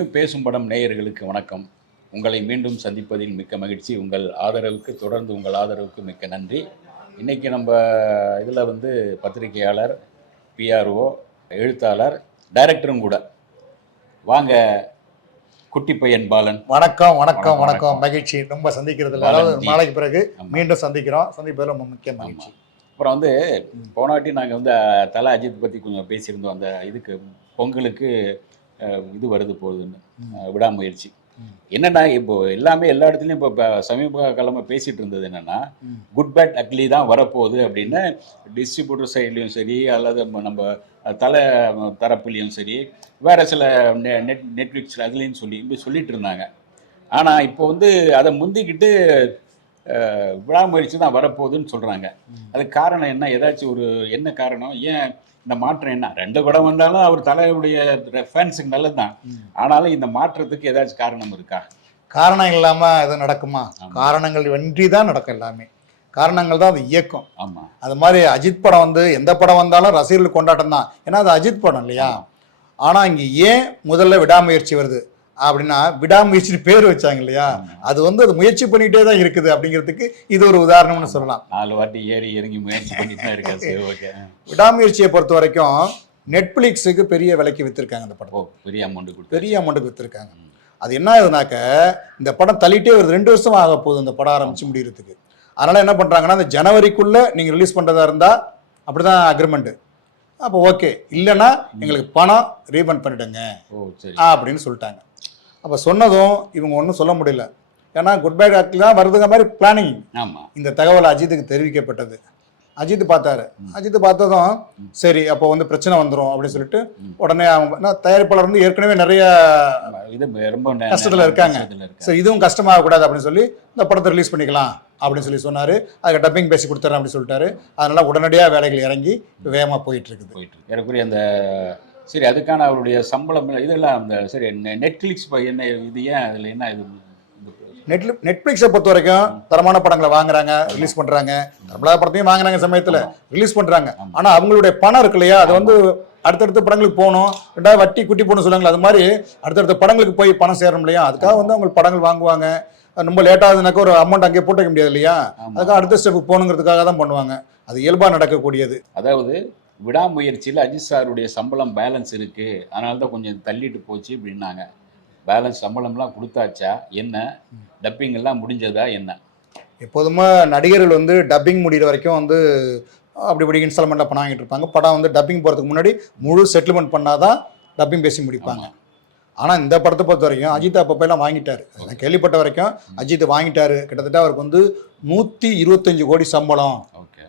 New பேசும் படம் நேயர்களுக்கு வணக்கம். உங்களை மீண்டும் சந்திப்பதில் மிக்க மகிழ்ச்சி. உங்கள் ஆதரவுக்கு தொடர்ந்து உங்கள் ஆதரவுக்கு மிக்க நன்றி. இன்றைக்கி நம்ம இதில் வந்து பத்திரிகையாளர் பிஆர்ஓ எழுத்தாளர் டைரக்டரும் கூட. வாங்க குட்டி பையன் பாலன். வணக்கம் வணக்கம் வணக்கம். மகிழ்ச்சி. ரொம்ப சந்திக்கிறதுல. அதாவது. மாலைக்கு பிறகு. மீண்டும் சந்திக்கிறோம். சந்திப்பதில் ரொம்ப முக்கிய மகிழ்ச்சி. அப்புறம் வந்து போன வாட்டி நாங்கள் வந்து தல அஜித் பற்றி கொஞ்சம் பேசியிருந்தோம். அந்த இதுக்கு பொங்கலுக்கு இது வருது போகுதுன்னு விடாமுயற்சி. என்னன்னா இப்போ எல்லாமே எல்லா இடத்துலையும் இப்போ சமீப காலமாக பேசிட்டு இருந்தது என்னன்னா குட் பேட் அக்லி தான் வரப்போகுது அப்படின்னு டிஸ்ட்ரிபியூட்டர் சைட்லையும் சரி அல்லது நம்ம- நம்ம தலை தரப்புலையும் சரி வேற சில நெ- நெட் நெட்ஃப்ளிக்ஸ் அதுலேயும் சொல்லி இப்படி சொல்லிட்டு இருந்தாங்க. ஆனால் இப்போ வந்து அதை முந்திக்கிட்டு விடாமுயற்சி தான் வரப்போகுதுன்னு சொல்கிறாங்க. அதுக்கு காரணம் என்ன? ஏதாச்சும் ஒரு என்ன காரணம்? ஏன் இந்த மாற்றம் என்ன? ரெண்டு படம் வந்தாலும் அவர் தலையுடைய ஃபேன்ஸுக்கு நல்லது தான். ஆனாலும் இந்த மாற்றத்துக்கு ஏதாச்சும் காரணம் இருக்கா? காரணம் இல்லாம இது நடக்குமா. காரணங்கள் வென்றி தான் நடக்கும் எல்லாமே. காரணங்கள் தான் அது இயக்கம். ஆமாம் அது மாதிரி அஜித் படம் வந்து எந்த படம் வந்தாலும் ரசிகர்கள் கொண்டாட்டம் தான் ஏன்னா அது அஜித் படம் இல்லையா? ஆனா இங்க ஏன் முதல்ல விடாமுயற்சி வருது? அப்படின்னா விடாமுயற்சின்னு பேர் வச்சாங்க இல்லையா? அது வந்து அது முயற்சி பண்ணிட்டே தான் இருக்குது அப்படிங்கிறதுக்கு இது ஒரு உதாரணம்னு சொல்லலாம். நாலு வாட்டி ஏறி இறங்கி முயற்சி பண்ணிட்டு தான் இருக்கா சரி ஓகே. விடாமுயற்சியை பொறுத்த வரைக்கும் நெட்ஃப்ளிக்ஸுக்கு பெரிய விலைக்கு வித்திருக்காங்க அந்த படம். பெரிய அமௌண்ட் கொடுத்து பெரிய அமௌண்ட்டுக்கு வித்திருக்காங்க. அது என்ன ஆகுதுனாக்க இந்த படம் தள்ளிட்டே வருது. ரெண்டு வருஷம் ஆக போகுது இந்த படம் ஆரம்பிச்சு முடியறதுக்கு. அதனால என்ன பண்றாங்கன்னா இந்த ஜனவரிக்குள்ள நீங்க ரிலீஸ் பண்றதா இருந்தா அப்படிதான் அக்ரிமெண்ட் அப்போ ஓகே இல்லைன்னா எங்களுக்கு பணம் ரீஃபண்ட் பண்ணிடுங்க அப்படின்னு சொல்லிட்டாங்க. அப்போ சொன்னதும் இவங்க ஒன்றும் சொல்ல முடியல. ஏன்னா குட் பை டாக்டர் தான் வருதுங்க மாதிரி பிளானிங் ஆமாம் இந்த தகவல் அஜித்துக்கு தெரிவிக்கப்பட்டது. அஜித் பார்த்தாரு. அஜித் பார்த்ததும் சரி அப்போ வந்து பிரச்சனை வந்துடும் அப்படின்னு சொல்லிட்டு. உடனே அவங்க தயாரிப்பாளர் வந்து ஏற்கனவே நிறைய இது ரொம்ப கஷ்டத்துல இருக்காங்க. சரி இதுவும் கஷ்டமாகக்கூடாது அப்படின்னு சொல்லி இந்த படத்தை ரிலீஸ் பண்ணிக்கலாம் அப்படின்னு சொல்லி சொன்னாரு. அதுக்கு டப்பிங் பேசி கொடுத்துறேன் அப்படின்னு சொல்லிட்டாரு. அதனால உடனடியாக வேலைகள் இறங்கி வேகமாக போயிட்டு இருக்குது. போயிட்டு இருக்கு. ஏறக்குறைய அந்த சரி அதுக்கான அவருடைய சம்பளம் இதெல்லாம் அந்த சரி நெட்ஃப்ளிக்ஸ் என்ன இது ஏன் அதில் என்ன இது? இது- நெட் நெட்ஃப்ளிக்ஸை பொறுத்த வரைக்கும் தரமான படங்களை வாங்குறாங்க ரிலீஸ் பண்றாங்க. தரமில்லாத படத்தையும் வாங்குறாங்க சமயத்தில். ரிலீஸ் பண்றாங்க. ஆமா. ஆனா அவங்களுடைய பணம் இருக்கு இல்லையா? அது வந்து அடுத்தடுத்த படங்களுக்கு போகணும். ரெண்டாவது வட்டி குட்டி போகணும் சொல்லுவாங்க அது மாதிரி அடுத்தடுத்த படங்களுக்கு போய் பணம் சேரணும் இல்லையா? அதுக்காக வந்து அவங்க படங்கள் வாங்குவாங்க. ரொம்ப லேட் ஆகுதுனாக்கா ஒரு அமௌண்ட் அங்கேயே போட்டு வைக்க முடியாது இல்லையா. அதுக்காக அடுத்த ஸ்டெப் போகணுங்கிறதுக்காக தான் பண்ணுவாங்க. அது இயல்பாக நடக்கக்கூடியது. அதாவது விடாமுயற்சியில் அஜித் சாருடைய சம்பளம் பேலன்ஸ் இருக்கு. அதனால தான் கொஞ்சம் தள்ளிட்டு போச்சு அப்படின்னாங்க. பேலன்ஸ் சம்பளம்லாம் கொடுத்தாச்சா? என்ன? டப்பிங் எல்லாம் முடிஞ்சதா? என்ன? எப்போதுமே நடிகர்கள் வந்து டப்பிங் முடிகிற வரைக்கும் வந்து அப்படி இப்படி இன்ஸ்டால்மெண்ட்டில் பணம் வாங்கிட்டு இருப்பாங்க. படம் வந்து டப்பிங் போகிறதுக்கு முன்னாடி முழு செட்டில்மெண்ட் பண்ணாதான் டப்பிங் பேசி முடிப்பாங்க. ஆனால் இந்த படத்தை பொறுத்த வரைக்கும் அஜித் அப்பப்போ எல்லாம் வாங்கிட்டாரு. நான் கேள்விப்பட்ட வரைக்கும் அஜித் வாங்கிட்டாரு. கிட்டத்தட்ட அவருக்கு வந்து நூற்றி இருபத்தஞ்சு கோடி சம்பளம்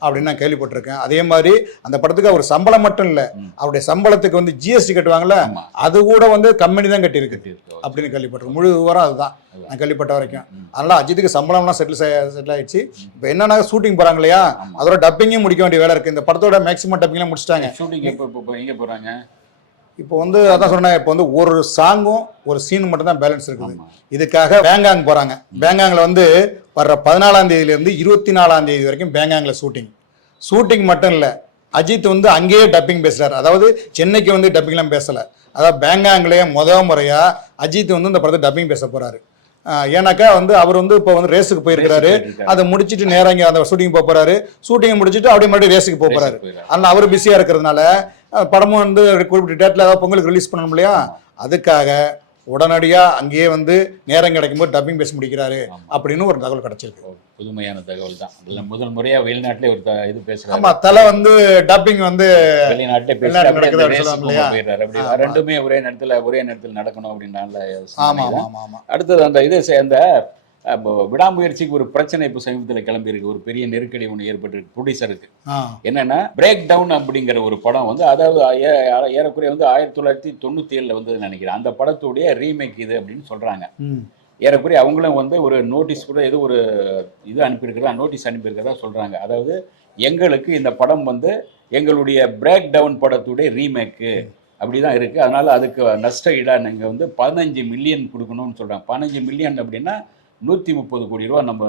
அப்படின்னு நான் கேள்விப்பட்டிருக்கேன். அதே மாதிரி அந்த படத்துக்கு அவர் சம்பளம் மட்டும் இல்லை. அவருடைய சம்பளத்துக்கு வந்து ஜிஎஸ்டி கட்டுவாங்கல்ல அது கூட வந்து கம்பெனி தான் கட்டியிருக்கு. அப்படின்னு கேள்விப்பட்டிருக்கேன். முழு விவரம் அதுதான். நான் கேள்விப்பட்ட வரைக்கும். அதனால அஜித்துக்கு சம்பளம்லாம் செட்டில் செட்டில் ஆயிடுச்சு. இப்போ என்னன்னா ஷூட்டிங் போறாங்க இல்லையா. அதோட டப்பிங்கும் முடிக்க வேண்டிய வேலை இருக்கு. இந்த படத்தோட மேக்ஸிமம் டப்பிங்லாம் முடிச்சிட்டாங்க. ஷூட்டிங் எப்போ எங்கே போகிறாங்க இப்போ வந்து அதான் சொன்னேன் இப்போ வந்து ஒரு சாங்கும் ஒரு சீன் மட்டும் தான் பேலன்ஸ் இருக்குது இதுக்காக பேங்காங் போறாங்க. பேங்காங்ல வந்து வர்ற பதினாலாம் தேதியில இருந்து இருபத்தி நாலாம் தேதி வரைக்கும் பேங்காங்ல ஷூட்டிங் ஷூட்டிங் மட்டும் இல்லை அஜித் வந்து அங்கேயே டப்பிங் பேசுறாரு. அதாவது சென்னைக்கு வந்து டப்பிங்லாம் பேசல. அதாவது பேங்காங்லேயே முத முறையா அஜித் வந்து இந்த படத்தை டப்பிங் பேச ஆஹ் ஏன்னாக்கா வந்து அவர் வந்து இப்போ வந்து ரேஸுக்கு போயிருக்கிறாரு. அதை முடிச்சிட்டு நேரா இங்க அந்த ஷூட்டிங் போக போறாரு. ஷூட்டிங் முடிச்சிட்டு அப்படியே மறுபடியும் ரேஸுக்கு போக போறாரு. அதனால அவர் பிஸியாக இருக்கிறதுனால படமும் வந்து குறிப்பிட்ட டேட்டில் ஏதாவது பொங்கலுக்கு ரிலீஸ் பண்ணணும் இல்லையா? அதுக்காக உடனடியாக அங்கேயே வந்து நேரம் கிடைக்கும்போது டப்பிங் பேச முடிக்கிறாரு. அப்படின்னு ஒரு தகவல் கிடைச்சிருக்கு. புதுமையான தகவல் தான். அதில் முதல் முறையாக வெளிநாட்டிலே ஒரு இது பேசுகிறாரு ஆமா தலை வந்து டப்பிங் வந்து வெளிநாட்டிலே. ரெண்டுமே ஒரே நேரத்தில் ஒரே நேரத்தில் நடக்கணும் அப்படின்னால ஆமா ஆமா ஆமா ஆமா. அடுத்தது அந்த இது செ- அந்த அப்போ விடாமுயற்சிக்கு ஒரு பிரச்சனை இப்போ சமீபத்தில் கிளம்பியிருக்கு. ஒரு பெரிய நெருக்கடி ஒன்று ஏற்பட்டிருக்கு ப்ரொடியூசருக்கு என்னன்னா பிரேக் டவுன் அப்படிங்கிற ஒரு படம் வந்து அதாவது ஏறக்குறைய வந்து ஆயிரத்தி தொள்ளாயிரத்தி தொண்ணூற்றி ஏழில் வந்ததுன்னு நினைக்கிறேன். அந்த படத்துடைய ரீமேக் இது அப்படின்னு சொல்கிறாங்க ம். ஏறக்குறைய அவங்களும் வந்து ஒரு நோட்டீஸ் கூட ஏதோ ஒரு இது அனுப்பியிருக்கிறதா நோட்டீஸ் அனுப்பியிருக்கிறதா சொல்கிறாங்க அதாவது எங்களுக்கு இந்த படம் வந்து எங்களுடைய பிரேக் டவுன் படத்துடைய ரீமேக்கு அப்படி தான் இருக்குது அதனால் அதுக்கு நஷ்ட ஈடாக நீங்கள் வந்து பதினஞ்சு மில்லியன் கொடுக்கணும்னு சொல்கிறாங்க பதினஞ்சு மில்லியன் அப்படின்னா நூற்றி முப்பது கோடி ரூபா நம்ம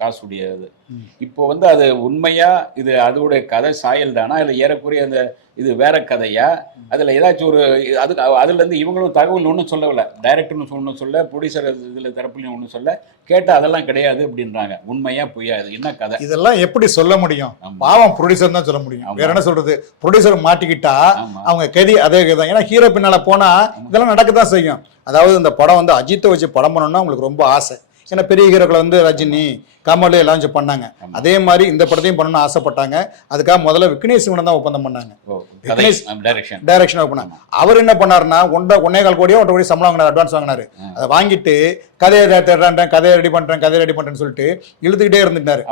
காசுடையது ம். இப்போ வந்து அது உண்மையா இது அதோடைய கதை சாயல் தானா இல்லை ஏறக்குறைய அந்த இது வேற கதையா? அதில் ஏதாச்சும் ஒரு அது அதுலேருந்து இவங்களும் தகவல் ஒன்றும் சொல்லவில்லை. டைரக்டர்னு ஒன்றும் சொல்ல ப்ரொடியூசர் இதில் தரப்புலையும் ஒன்றும் சொல்ல கேட்டால் அதெல்லாம் கிடையாது அப்படின்றாங்க. உண்மையா பொய்யா இது என்ன கதை? இதெல்லாம் எப்படி சொல்ல முடியும். பாவம் ப்ரொடியூசர் தான் சொல்ல முடியும். வேற என்ன சொல்றது? ப்ரொடியூசர் மாட்டிக்கிட்டா அவங்க கதி அதே தான். ஏன்னா ஹீரோ பின்னால போனா இதெல்லாம் நடக்க தான் செய்யும். அதாவது இந்த படம் வந்து அஜித்தை வச்சு படம் பண்ணணும்னா உங்களுக்கு ரொம்ப ஆசை. ஏன்னா பெரிய ஹீரோக்களை வந்து ரஜினி கமல் எல்லாம் பண்ணாங்க. அதே மாதிரி இந்த படத்தையும் பண்ணணும்னு ஆசைப்பட்டாங்க. அதுக்காக முதல்ல விக்னேஷ் சிவன் தான் ஒப்பந்தம் பண்ணாங்க. டைரக்ஷன் பண்ணாங்க அவர் என்ன பண்ணாருன்னா ஒன்றரை ஒன்னே கால் கோடியோ ஒன்றரை கோடி சம்பளம் வாங்கினார் அட்வான்ஸ் வாங்கினாரு. அதை வாங்கிட்டு கதையை தேடுறேன் கதையை ரெடி பண்றேன் கதையை ரெடி பண்றேன்னு சொல்லிட்டு இழுத்துக்கிட்டே இருந்துட்டாரு.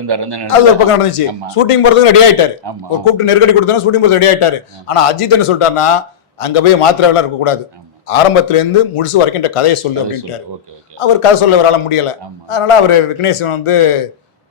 இருந்தாரு அது ஒரு பக்கம் நடந்துச்சு. ஷூட்டிங் போறதுக்கு ரெடி ஆயிட்டாரு. ஒரு கூப்பிட்டு நெருக்கடி கொடுத்தா ஷூட்டிங் போறது ரெடி ஆயிட்டாரு. ஆனா அஜித் என்ன சொல்லிட்டாருன்னா அங்க போய் மாத்திரை எல்லாம் இருக்க கூடாது ஆமா ஆரம்பத்துல இருந்து முழுசு வரைக்கும் இந்த கதையை சொல்லு அப்படின்ட்டாரு. அவர் கதை சொல்ல அவரால முடியல. அதனால அவர் விக்னேஷன் வந்து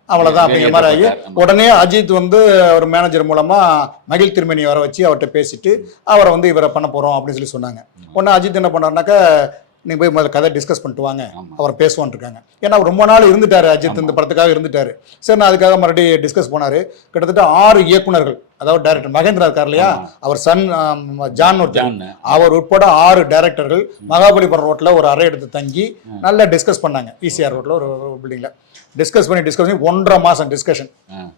அவ்வளவுதான் அப்படிங்கிற மாதிரி ஆகி. உடனே அஜித் வந்து ஒரு மேனேஜர் மூலமா மகிழ் திருமணி வர வச்சு அவர்கிட்ட பேசிட்டு அவரை வந்து இவரை பண்ண போறோம் அப்படின்னு சொல்லி சொன்னாங்க. உடனே அஜித் என்ன பண்ணாருனாக்கா நீங்க போய் முதல்ல கதை டிஸ்கஸ் பண்ணிட்டு வாங்க. அவர் பேசுவான் இருக்காங்க. ஏன்னா அவர் ரொம்ப நாள் இருந்துட்டாரு அஜித் இந்த படத்துக்காக இருந்துட்டாரு. சரி நான் அதுக்காக மறுபடியும் டிஸ்கஸ் போனாரு கிட்டத்தட்ட ஆறு இயக்குனர்கள் அதாவது டைரக்டர் மகேந்திரா இருக்கார் இல்லையா. அவர் சன் ஜான் ஜான். அவர் உட்பட ஆறு டைரக்டர்கள் மகாபலிபுரம் ரோட்ல ஒரு அறை எடுத்து தங்கி நல்லா டிஸ்கஸ் பண்ணாங்க. இசிஆர் ரோட்ல ஒரு பில்டிங்ல டிஸ்கஸ் பண்ணி டிஸ்கஸ் பண்ணி ஒன்றரை மாசம் டிஸ்கஷன்.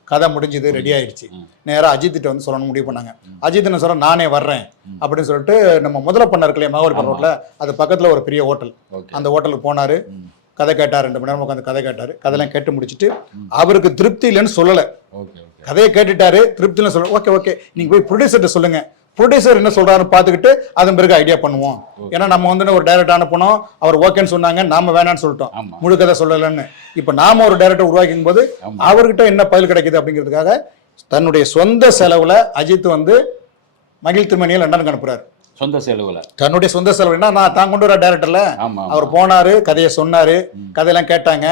கதை முடிஞ்சது ரெடி ஆயிடுச்சு ம். நேரா அஜித் கிட்ட வந்து சொல்லணும் முடிவு பண்ணாங்க. அஜித் என்ன சொல்ற நானே வர்றேன். அப்படின்னு சொல்லிட்டு நம்ம முதல்ல பண்ண இருக்கு இல்லையா மகாபலிபுரம். ரோட்ல? அது பக்கத்துல ஒரு பெரிய ஹோட்டல். அந்த ஹோட்டலுக்கு போனாரு. கதை கேட்டார் ரெண்டு மணி நேரம் உட்காந்து கதை கேட்டாரு. கதையெல்லாம் கேட்டு முடிச்சிட்டு. அவருக்கு திருப்தி இல்லைன்னு சொல்லல. கதையை கேட்டுட்டாரு திருப்தி இல்லைன்னு சொல்ல ஓகே ஓகே நீங்க போய் ப்ரொடியூசர்கிட்ட சொல்லுங்க. ப்ரொடியூசர் என்ன சொல்றாருன்னு பார்த்துக்கிட்டு அதன் பிறகு ஐடியா பண்ணுவோம். ஏன்னா நம்ம வந்து ஒரு டைரக்ட் அனுப்பணும் அவர் ஓகேன்னு சொன்னாங்க நாம வேணாம்னு சொல்லிட்டோம். முழு கதை சொல்லலைன்னு. இப்போ நாம ஒரு டைரக்டர் உருவாக்கும் போது அவர்கிட்ட என்ன பதில் கிடைக்குது அப்படிங்கிறதுக்காக தன்னுடைய சொந்த செலவுல அஜித் வந்து மகிழ் திருமணியை லண்டனுக்கு அனுப்புறாரு. சொந்த செலவுல. தன்னுடைய சொந்த செலவுனா நான் தான் கொண்டு வர டைரக்டர்ல அவர் போனாரு கதையை சொன்னாரு. கதையெல்லாம் கேட்டாங்க.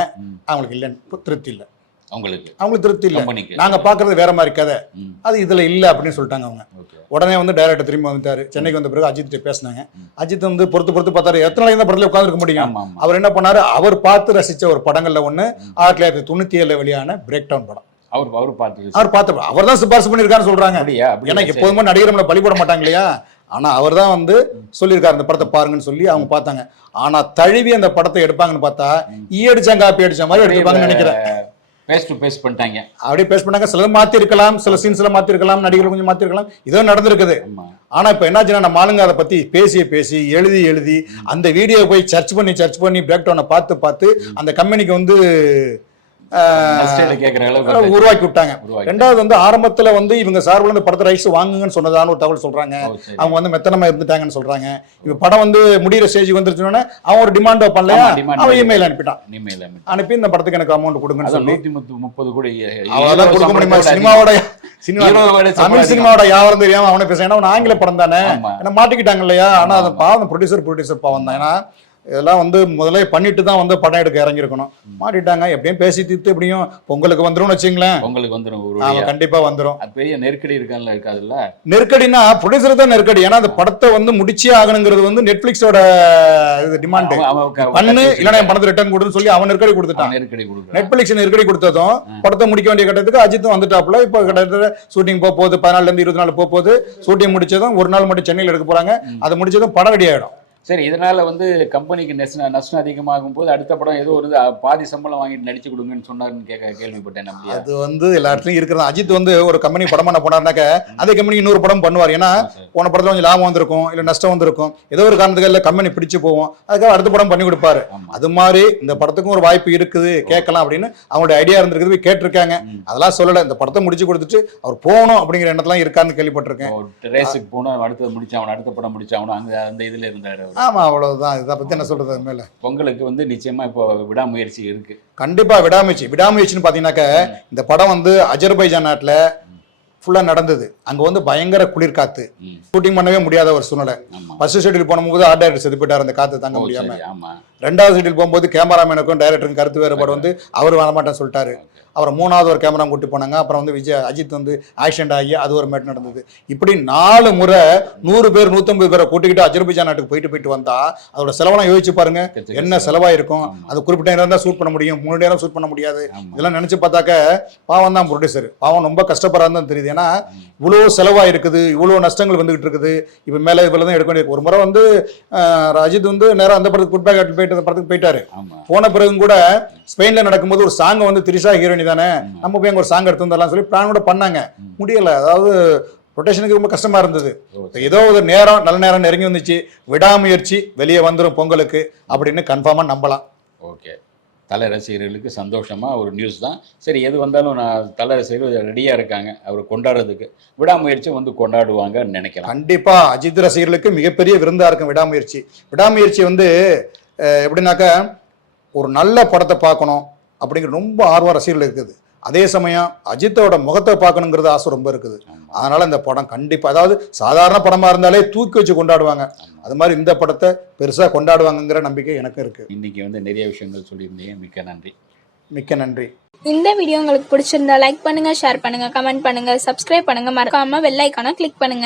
அவங்களுக்கு இல்லைன்னு திருப்தி இல்லை. உங்களுக்கு அவங்களுக்கு திருப்தி இல்லை. நாங்க பாக்குறது வேற மாதிரி கதை. அது இதுல இல்ல அப்படின்னு சொல்லிட்டாங்க அவங்க. உடனே வந்து டைரக்டர் திரும்பி வந்துட்டாரு. சென்னைக்கு வந்த பிறகு அஜித் பேசினாங்க. அஜித் வந்து பொறுத்து பொறுத்து பார்த்தாரு. எத்தனை நாளைக்கு இந்த படத்துல உட்காந்துருக்க முடியும்? அவர் என்ன பண்ணாரு? அவர் பார்த்து ரசிச்ச ஒரு படங்கள்ல ஒண்ணு ஆயிரத்தி தொள்ளாயிரத்தி தொண்ணூத்தி ஏழுல வெளியான பிரேக் டவுன் படம். அவர் அவர் பார்த்து அவர் பார்த்த அவர் தான் சிபாரிசு பண்ணியிருக்காருன்னு சொல்றாங்க. அப்படியா? ஏன்னா. எப்போதுமே நடிகர் நம்மளை பழி போட மாட்டாங்க இல்லையா? ஆனா அவர் தான் வந்து சொல்லியிருக்காரு இந்த படத்தை பாருங்கன்னு சொல்லி அவங்க பார்த்தாங்க. ஆனா தழுவி அந்த படத்தை எடுப்பாங்கன்னு பார்த்தா ஈ அடிச்சாங்க காப்பி அடிச்ச மாதிரி எடுத்துப்பாங்கன்னு நினைக்கிறேன். பேஸ் டு பேஸ் பண்ணிட்டாங்க. அப்படியே பேஸ் பண்ணாங்க. சிலது மாத்தி இருக்கலாம் சில சீன்ஸ்ல மாத்தி இருக்கலாம் நடிகர்கள் கொஞ்சம் மாத்தி இருக்கலாம் இதோ நடந்திருக்குது ஆனா இப்ப என்னாச்சுன்னா நம்ம ஆளுங்க அதை பத்தி பேசி பேசி எழுதி எழுதி அந்த வீடியோ போய் சர்ச் பண்ணி சர்ச் பண்ணி பிரேக் டவுனை பார்த்து பார்த்து அந்த கம்பெனிக்கு வந்து உருவாக்கி விட்டாங்க. ரெண்டாவது வந்து ஆரம்பத்துல வந்து இவங்க சார்பில் இந்த படத்தை ரைட்ஸ் வாங்குங்கன்னு சொன்னதான ஒரு தகவல் சொல்றாங்க. அவங்க வந்து மெத்தனமா இருந்துட்டாங்கன்னு சொல்றாங்க. இப்ப படம் வந்து முடியிற ஸ்டேஜ் வந்துருச்சுன்னா அவன் ஒரு டிமாண்ட் demand அவன். இமெயில் அனுப்பிட்டான். அனுப்பி இந்த படத்துக்கு எனக்கு அமௌண்ட் கொடுங்கன்னு சொல்லி. முப்பது கோடி அவ்வளவுதான் கொடுக்க முடியுமா? சினிமாவோட தமிழ். சினிமாவோட யாவரும் தெரியாம அவனை பேச ஏன்னா அவன் ஆங்கில படம் தானே. மாட்டிக்கிட்டாங்க இல்லையா? ஆனா அது பாவம் ப்ரொடியூசர் ப்ரொடியூசர் பாவம் தான். ஏன்னா இதெல்லாம் வந்து முதல்ல பண்ணிட்டு தான் வந்து படம் எடுக்க இறங்கியிருக்கணும். மாட்டிட்டாங்க. எப்படியும் பேசி தீர்த்து எப்படியும் பொங்கலுக்கு வந்துரும்னு வச்சுங்களேன். உங்களுக்கு வந்துடும். கண்டிப்பா வந்துரும். அது பெரிய நெருக்கடி இருக்கான்ல இருக்காதுல்ல? நெருக்கடினா ப்ரொடியூசர் தான் நெருக்கடி. ஏன்னா அந்த படத்தை வந்து முடிச்சே ஆகணுங்கிறது வந்து நெட்ஃபிளிக்ஸோட இது டிமாண்ட் பண்ணு கத்தி இல்லைன்னா என் பணத்தை ரிட்டர்ன் கொடுன்னு சொல்லி அவன் நெருக்கடி கொடுத்துட்டான். நெருக்கடி கொடுக்குறான். நெட்ஃபிளிக்ஸ் நெருக்கடி கொடுத்ததும் படத்தை முடிக்க வேண்டிய கட்டத்துக்கு அஜித்தும் வந்துட்டாப்புல. இப்போ கிட்டத்தட்ட ஷூட்டிங் போக போகுது பதினாலுல இருந்து இருபது நாள் போக போகுது ஷூட்டிங் முடிச்சதும் ஒரு நாள் மட்டும் சென்னையில் எடுக்க போறாங்க. அதை முடிச்சதும் படம் ரெடி ஆயிடும். சரி இதனால வந்து கம்பெனிக்கு நஷ்டம் நஷ்டம் அதிகமாகும் போது அடுத்த படம் ஏதோ ஒரு பாதி சம்பளம் வாங்கிட்டு நடிச்சு கொடுங்கன்னு சொன்னாருன்னு கேட்க கேள்விப்பட்டேன் அது வந்து எல்லா இடத்துலயும் இருக்கிறது. அஜித் வந்து ஒரு கம்பெனி படம் பண்ண போனாருனாக்க அதே கம்பெனி இன்னொரு படம் பண்ணுவார். ஏன்னா. போன படத்துல கொஞ்சம் லாபம் வந்திருக்கும் இல்ல நஷ்டம் வந்திருக்கும். ஏதோ ஒரு காரணத்துக்கு இல்ல கம்பெனி பிடிச்சு போவோம். அதுக்காக அடுத்த படம் பண்ணி கொடுப்பாரு. அது மாதிரி இந்த படத்துக்கும் ஒரு வாய்ப்பு இருக்குது. கேட்கலாம் அப்படின்னு அவங்களுடைய ஐடியா இருந்திருக்குது. போய் கேட்டிருக்காங்க. அதெல்லாம் சொல்லல. இந்த படத்தை முடிச்சு கொடுத்துட்டு அவர் போகணும் அப்படிங்கிற எண்ணத்தெல்லாம் இருக்கான்னு கேள்விப்பட்டிருக்கேன். ஒரு ரேஸுக்கு போனா அடுத்தது முடிச்சாவணும் அடுத்த படம் முடிச்சாவணும் அங்க அந்த இதுல இருந்தாரு அவரு. ஆமா அவ்வளவுதான். இதை பத்தி என்ன சொல்றது அது மேல பொங்கலுக்கு வந்து நிச்சயமா இப்போ விடாமுயற்சி இருக்கு. கண்டிப்பா விடாமுயற்சி. விடாமுயற்சின்னு பாத்தீங்கன்னாக்க இந்த படம் வந்து அஜர்பைஜான் நாட்டுல ஃபுல்லா நடந்தது. அங்க வந்து பயங்கர குளிர் காத்து ம். ஷூட்டிங் பண்ணவே முடியாத ஒரு சூழ்நிலை. ஃபர்ஸ்ட் ஷெட்யூல் போகும்போது ஆர்ட் டைரக்டர் செத்து போயிட்டார் அந்த காத்து தாங்க ஓ, முடியாம. சரி, ஆமா. ரெண்டாவது ஷெட்யூல் போகும்போது கேமராமேனுக்கும் டைரக்டருக்கும் கருத்து வேறுபாடு வந்து அவர் வரமாட்டேன்னு சொல்லிட்டாரு. அப்புறம் மூணாவது ஒரு கேமரா கூட்டி போனாங்க. அப்புறம் வந்து விஜய் அஜித் வந்து ஆக்சிடென்ட் ஆகி அது ஒரு மேட் நடந்தது. இப்படி நாலு முறை நூறு பேர் நூற்றம்பது பேரை கூட்டிக்கிட்டு அஜர்பைஜான் நாட்டுக்கு போயிட்டு போயிட்டு வந்தா அதோட செலவெல்லாம் யோசிச்சு பாருங்க. என்ன செலவாயிருக்கும்? ஆமா. அது குறிப்பிட்ட நேரம் தான் ஷூட் பண்ண முடியும். மூணு நேரம் ஷூட் பண்ண முடியாது. இதெல்லாம் நினைச்சு பார்த்தாக்க பாவம் தான் ப்ரொடியூசர் பாவம் ரொம்ப கஷ்டப்படுறான்னு தான் தெரியுது. ஏன்னா இவ்வளோ செலவா இருக்குது இவ்வளோ நஷ்டங்கள் வந்துகிட்டு இருக்குது. இப்போ மேலே இவ்வளோ தான் எடுக்க வேண்டியது ஒரு முறை வந்து அஜித் வந்து நேரா அந்த படத்துக்கு குட் பேக் போயிட்டு அந்த படத்துக்கு போயிட்டாரு. போன பிறகும் கூட ஸ்பெயின்ல நடக்கும்போது ஒரு சாங் வந்து திரிஷா ஹீரோயினி தானே நம்ம போய் அங்க ஒரு சாங் எடுத்து வந்துடலாம் சொல்லி பிளான் கூட பண்ணாங்க. முடியல. அதாவது ரொட்டேஷனுக்கு ரொம்ப கஷ்டமா இருந்தது. ஏதோ ஒரு நேரம் நல்ல நேரம் நெருங்கி வந்துச்சு. விடாமுயற்சி வெளியே வந்துரும் பொங்கலுக்கு அப்படின்னு கன்ஃபார்மா நம்பலாம். ஓகே. தலை ரசிகர்களுக்கு சந்தோஷமா ஒரு நியூஸ் தான். சரி எது வந்தாலும் நான் தலை ரசிகர்கள் ரெடியாக இருக்காங்க. அவர் கொண்டாடுறதுக்கு விடாமுயற்சி வந்து கொண்டாடுவாங்கன்னு நினைக்கலாம். கண்டிப்பா. அஜித் ரசிகர்களுக்கு மிகப்பெரிய விருந்தா இருக்கும் விடாமுயற்சி. விடாமுயற்சி வந்து எப்படின்னாக்கா ஒரு நல்ல படத்தை பார்க்கணும். அப்படிங்கிற ரொம்ப ஆர்வம் ரசிகர்கள் இருக்குது. அதே சமயம் அஜித்தோட முகத்தை பார்க்கணுங்கிறது ஆசை ரொம்ப இருக்குது. அதனால இந்த படம் கண்டிப்பா அதாவது சாதாரண படமா இருந்தாலே தூக்கி வச்சு கொண்டாடுவாங்க. அது மாதிரி இந்த படத்தை பெருசா கொண்டாடுவாங்கங்கிற நம்பிக்கை எனக்கு இருக்கு. இன்னைக்கு வந்து நிறைய விஷயங்கள் சொல்லியிருந்தீங்க. மிக்க நன்றி. மிக்க நன்றி. இந்த வீடியோ உங்களுக்கு பிடிச்சிருந்தா லைக் பண்ணுங்க ஷேர் பண்ணுங்க கமெண்ட் பண்ணுங்க சப்ஸ்கிரைப் பண்ணுங்க. மறக்காம பெல் ஐக்கானை கிளிக் பண்ணுங்க.